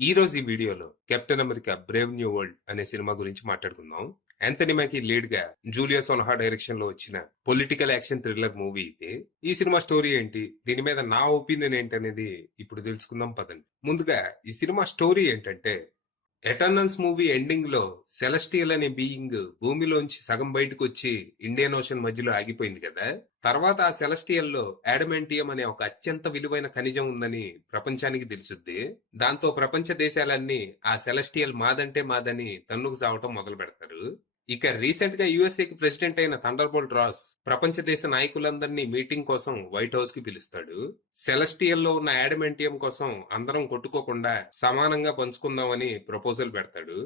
ఈ రోజు ఈ వీడియోలో captain America Brave new world అనే సినిమా గురించి మాట్లాడుకుందాం. యాంథనీ మ్యాకీ లీడ్ గా జూలియస్ ఓన్హా డైరెక్షన్ లో వచ్చిన పొలిటికల్ యాక్షన్ థ్రిల్లర్ మూవీ ఇది. ఈ సినిమా స్టోరీ ఏంటి, దీని మీద నా ఒపీనియన్ ఏంటనేది ఇప్పుడు తెలుసుకుందాం పదండి. ముందుగా ఈ సినిమా స్టోరీ ఏంటంటే, ఎటర్నల్స్ మూవీ ఎండింగ్ లో సెలెస్టియల్ అనే బీయింగ్ భూమిలోంచి సగం బయటకు వచ్చి ఇండియన్ ఓషన్ మధ్యలో ఆగిపోయింది కదా. తర్వాత ఆ సెలెస్టియల్ లో యాడమెంటియం అనే ఒక అత్యంత విలువైన ఖనిజం ఉందని ప్రపంచానికి తెలుసుద్ది. దాంతో ప్రపంచ దేశాలన్నీ ఆ సెలెస్టియల్ మాదంటే మాదని తన్నుకు సావటం మొదలు పెడతారు. ఇక రీసెంట్ గా యుఎస్ఏకి ప్రెసిడెంట్ అయిన థండర్బోల్ట్ రాస్ ప్రపంచ దేశ నాయకులందరినీ మీటింగ్ కోసం వైట్ హౌస్ కి పిలుస్తాడు. సెలెస్టియల్ లో ఉన్న యాడమెంటియం కోసం అందరం కొట్టుకోకుండా సమానంగా పంచుకుందామని ప్రపోజల్ పెడతాడు.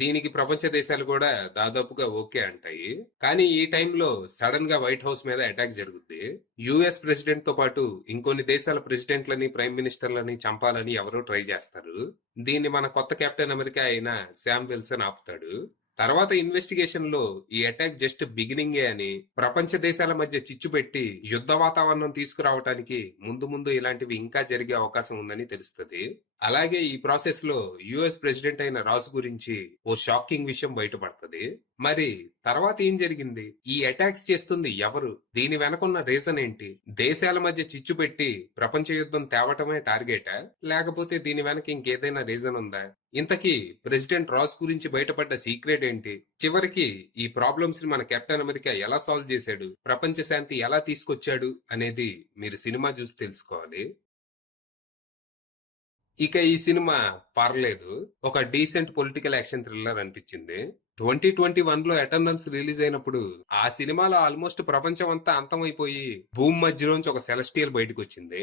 దీనికి ప్రపంచ దేశాలు కూడా దాదాపుగా ఓకే అంటాయి. కానీ ఈ టైంలో సడన్ గా వైట్ హౌస్ మీద అటాక్ జరుగుద్ది. యుఎస్ ప్రెసిడెంట్ తో పాటు ఇంకొన్ని దేశాల ప్రెసిడెంట్లని, ప్రైమ్ మినిస్టర్లని చంపాలని ఎవరో ట్రై చేస్తారు. దీన్ని మన కొత్త కెప్టెన్ అమెరికా అయిన శామ్ విల్సన్ ఆపుతాడు. తర్వాత ఇన్వెస్టిగేషన్ లో ఈ అటాక్ జస్ట్ బిగినింగే అని, ప్రపంచ దేశాల మధ్య చిచ్చు పెట్టి యుద్ధ వాతావరణం తీసుకురావటానికి ముందు ముందు ఇలాంటివి ఇంకా జరిగే అవకాశం ఉందని తెలుస్తుంది. అలాగే ఈ ప్రాసెస్ లో యుఎస్ ప్రెసిడెంట్ అయిన రాస్ గురించి ఓ షాకింగ్ విషయం బయటపడుతుంది. మరి తర్వాత ఏం జరిగింది, ఈ అటాక్స్ చేస్తుంది ఎవరు, దీని వెనకున్న రీజన్ ఏంటి, దేశాల మధ్య చిచ్చు పెట్టి ప్రపంచ యుద్ధం తేవటమే టార్గెటా, లేకపోతే దీని వెనక ఇంకేదైనా రీజన్ ఉందా, ఇంతకీ ప్రెసిడెంట్ రాస్ గురించి బయటపడ్డ సీక్రెట్ ఏంటి, చివరికి ఈ ప్రాబ్లమ్స్ ని మన కెప్టెన్ అమెరికా ఎలా సాల్వ్ చేశాడు, ప్రపంచ శాంతి ఎలా తీసుకొచ్చాడు అనేది మీరు సినిమా చూసి తెలుసుకోవాలి. ఇక ఈ సినిమా పర్లేదు, ఒక డీసెంట్ పొలిటికల్ యాక్షన్ థ్రిల్లర్ అనిపించింది. 2021 లో ఎటర్నల్స్ రిలీజ్ అయినప్పుడు ఆ సినిమాలో ఆల్మోస్ట్ ప్రపంచం అంతా అంతమైపోయి భూమి మధ్యలోంచి ఒక సెలెస్టియల్ బయటకు వచ్చింది.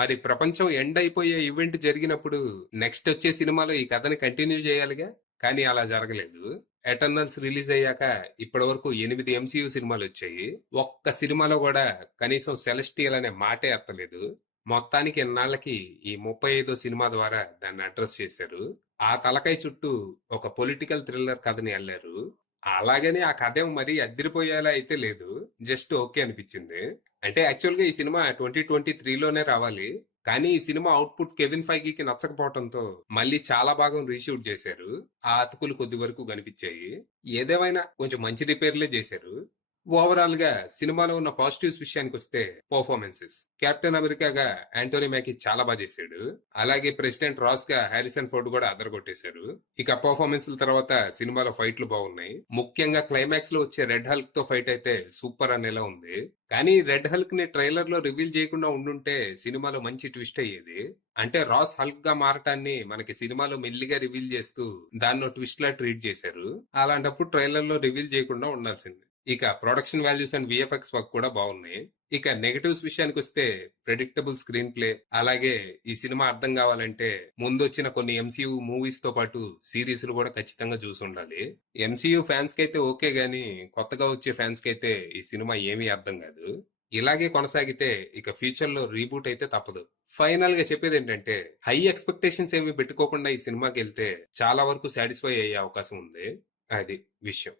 మరి ప్రపంచం ఎండ్ అయిపోయే ఈవెంట్ జరిగినప్పుడు నెక్స్ట్ వచ్చే సినిమాలో ఈ కథని కంటిన్యూ చేయాలిగా, కానీ అలా జరగలేదు. ఎటర్నల్స్ రిలీజ్ అయ్యాక ఇప్పటి వరకు 8 ఎంసీయూ సినిమాలు వచ్చాయి. ఒక్క సినిమాలో కూడా కనీసం సెలెస్టియల్ అనే మాటే ఎత్తలేదు. మొత్తానికి ఎన్నాళ్ళకి ఈ 35వ సినిమా ద్వారా దాన్ని అడ్రస్ చేశారు. ఆ తలకాయ చుట్టూ ఒక పొలిటికల్ థ్రిల్లర్ కథని అల్లారు. అలాగని ఆ కథ మరీ అదిరిపోయేలా అయితే లేదు, జస్ట్ ఓకే అనిపించింది. అంటే యాక్చువల్ గా ఈ సినిమా 2023లోనే రావాలి, కానీ ఈ సినిమా అవుట్పుట్ కెవిన్ ఫైగీకి నచ్చకపోవడంతో మళ్ళీ చాలా భాగం రీషూట్ చేశారు. ఆ అతుకులు కొద్ది వరకు కనిపించాయి. ఏదేమైనా కొంచెం మంచి రిపేర్లే చేశారు. ఓవరాల్ గా సినిమాలో ఉన్న పాజిటివ్స్ విషయానికి వస్తే, పర్ఫార్మెన్సెస్, కెప్టెన్ అమెరికాగా యాంటోనీ మ్యాకీ చాలా బాగా చేశాడు. అలాగే ప్రెసిడెంట్ రాస్ గా హారిసన్ ఫోర్డ్ కూడా అదరగొట్టేశారు. ఇక పర్ఫార్మెన్స్ తర్వాత సినిమాలో ఫైట్లు బాగున్నాయి. ముఖ్యంగా క్లైమాక్స్ లో వచ్చే రెడ్ హల్క్ తో ఫైట్ అయితే సూపర్ అనేలా ఉంది. కానీ రెడ్ హల్క్ ని ట్రైలర్ లో రివీల్ చేయకుండా ఉండుంటే సినిమాలో మంచి ట్విస్ట్ అయ్యేది. అంటే రాస్ హల్క్ గా మారటాన్ని మనకి సినిమాలో మెల్లిగా రివీల్ చేస్తూ దాన్నో ట్విస్ట్ లా ట్రీట్ చేశారు. అలాంటప్పుడు ట్రైలర్ లో రివీల్ చేయకుండా ఉండాల్సింది. ఇక production values and VFX work కూడా బాగున్నాయి. ఇక నెగటివ్స్ విషయానికి వస్తే, ప్రెడిక్టబుల్ స్క్రీన్ ప్లే, అలాగే ఈ సినిమా అర్థం కావాలంటే ముందు వచ్చిన కొన్ని ఎంసీయూ మూవీస్ తో పాటు సిరీస్ కూడా ఖచ్చితంగా చూసి ఉండాలి. ఎంసీయూ ఫ్యాన్స్ కి అయితే ఓకే గానీ కొత్తగా వచ్చే ఫ్యాన్స్ కి అయితే ఈ సినిమా ఏమీ అర్థం కాదు. ఇలాగే కొనసాగితే ఇక ఫ్యూచర్ లో రీబూట్ అయితే తప్పదు. ఫైనల్ గా చెప్పేది ఏంటంటే, హై ఎక్స్పెక్టేషన్స్ ఏమి పెట్టుకోకుండా ఈ సినిమాకి వెళ్తే చాలా వరకు సాటిస్ఫై అయ్యే అవకాశం ఉంది. అది విషయం.